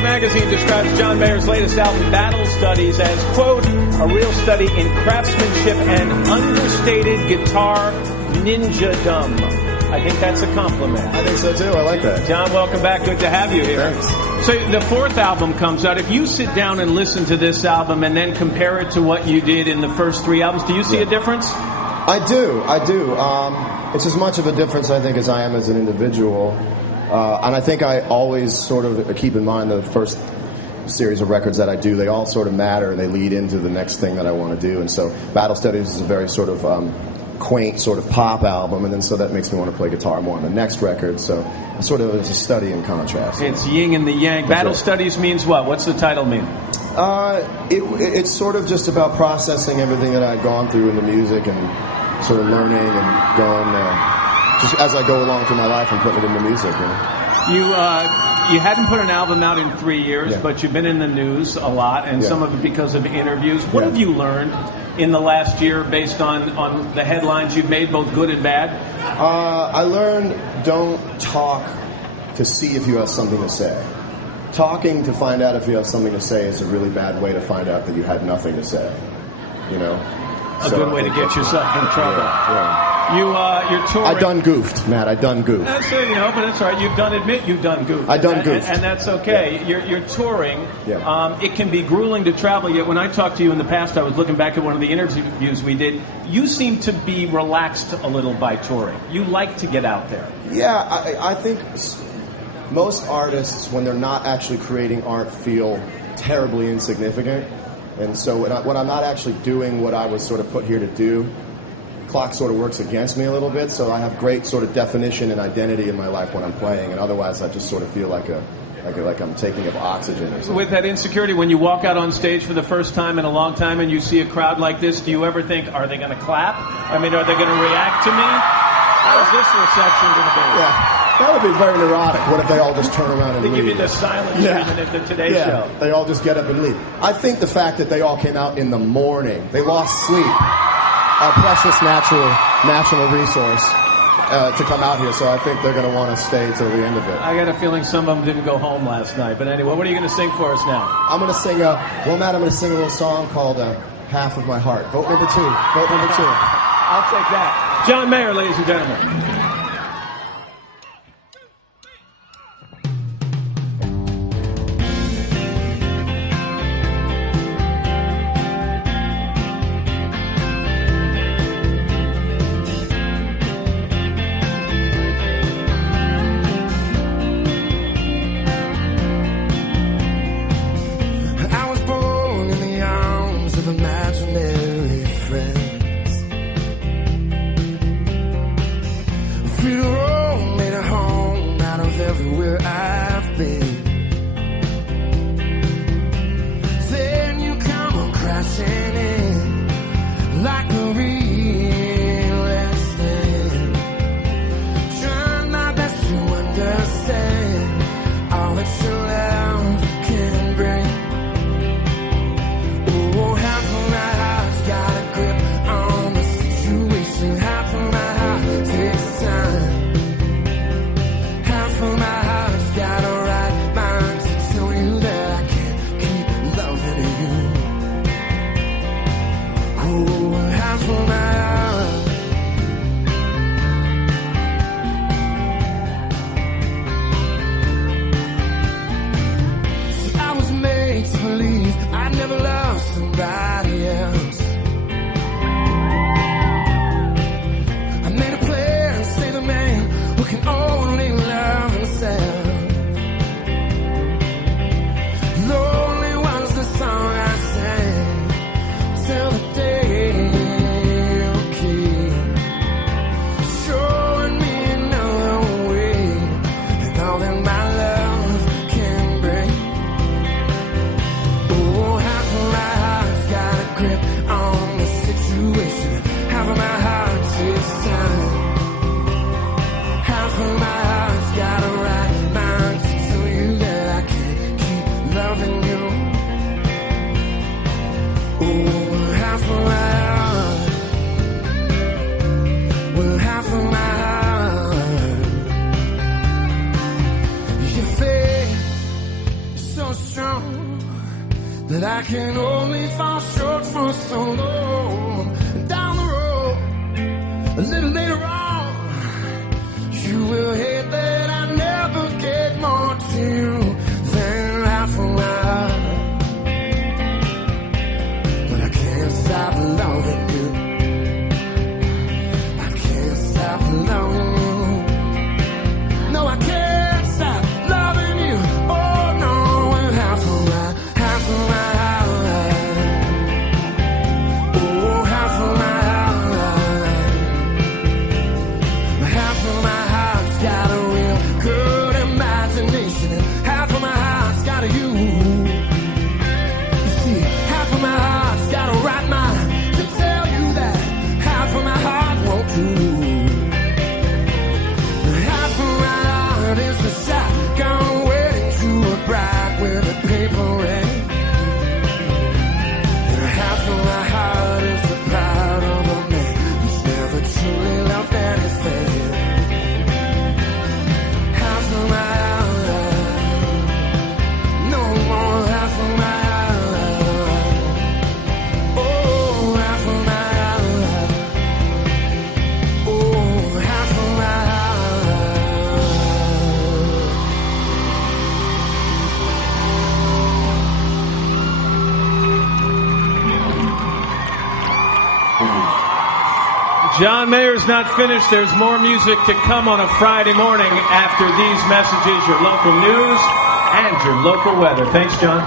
Billboard magazine describes John Mayer's latest album, Battle Studies, as, quote, a real study in craftsmanship and understated guitar ninja-dom. I think that's a compliment. I think so, too. I like that. John, welcome back. Good to have you here. Thanks. So the fourth album comes out. If you sit down and listen to this album and then compare it to what you did in the first three albums, do you see a difference? I do. It's as much of a difference, I think, as I am as an individual. And I think I always sort of keep in mind the first series of records that I do, they all sort of matter and they lead into the next thing that I want to do. And so Battle Studies is a very sort of quaint sort of pop album, and then so that makes me want to play guitar more on the next record. So sort of it's a study in contrast. It's yin and the yang. Battle Studies means what? What's the title mean? It's sort of just about processing everything that I'd gone through in the music and sort of learning and going just as I go along through my life and putting it into music. You know? You hadn't put an album out in 3 years, but you've been in the news a lot, and some of it because of interviews. What have you learned in the last year based on the headlines you've made, both good and bad? I learned don't talk to see if you have something to say. Talking to find out if you have something to say is a really bad way to find out that you had nothing to say. You know? A good way to get yourself in trouble. Yeah. You're touring. I done goofed, Matt. I done goofed. That's it, but that's all right. You've done goofed. I done goofed. And that's okay. Yeah. You're touring. Yeah. It can be grueling to travel, yet when I talked to you in the past, I was looking back at one of the interviews we did, you seem to be relaxed a little by touring. You like to get out there. Yeah, I think most artists, when they're not actually creating art, feel terribly insignificant. And so when I'm not actually doing what I was sort of put here to do, clock sort of works against me a little bit, so I have great sort of definition and identity in my life when I'm playing, and otherwise I just sort of feel like I'm taking up oxygen or something. With that insecurity, when you walk out on stage for the first time in a long time and you see a crowd like this, do you ever think, are they going to clap? I mean, are they going to react to me? How is this reception going to be? Yeah. That would be very neurotic. What if they all just turn around and leave? They give you the silent treatment at the Today Show. They all just get up and leave. I think the fact that they all came out in the morning, they lost sleep, a precious national resource, to come out here. So I think they're going to want to stay till the end of it. I got a feeling some of them didn't go home last night. But anyway, what are you going to sing for us now? I'm going to sing Matt, I'm going to sing a little song called Half of My Heart. Vote number 2. Vote number 2. I'll take that. John Mayer, ladies and gentlemen. Imaginary friends, free to roam, made a home out of everywhere I've been. Then you come crashing in like a real thing. Trying my best to understand all that your love can bring. Half of my heart's gotta write my that I can only fall short for so long. Down the road, a little later on, you will hate that I never gave more to you than half a mile. But I can't stop loving you. I can't stop loving you. No, I can't stop loving you. Oh no, half a mile, half a mile. Oh, half a mile. Half of my heart's got a real good imagination, and half of my heart's got a you. You see, half of my heart's got a right mind to tell you that half of my heart won't do. Half of my heart is a shotgun waiting to a bride with a paper ring. And half of my heart is the pride of a man who's never truly loved anything. Half of my heart, no more half of my heart. Oh, half of my heart. Oh, half of my heart. John Mayer's not finished. There's more music to come on a Friday morning after these messages, your local news, and your local weather. Thanks, John.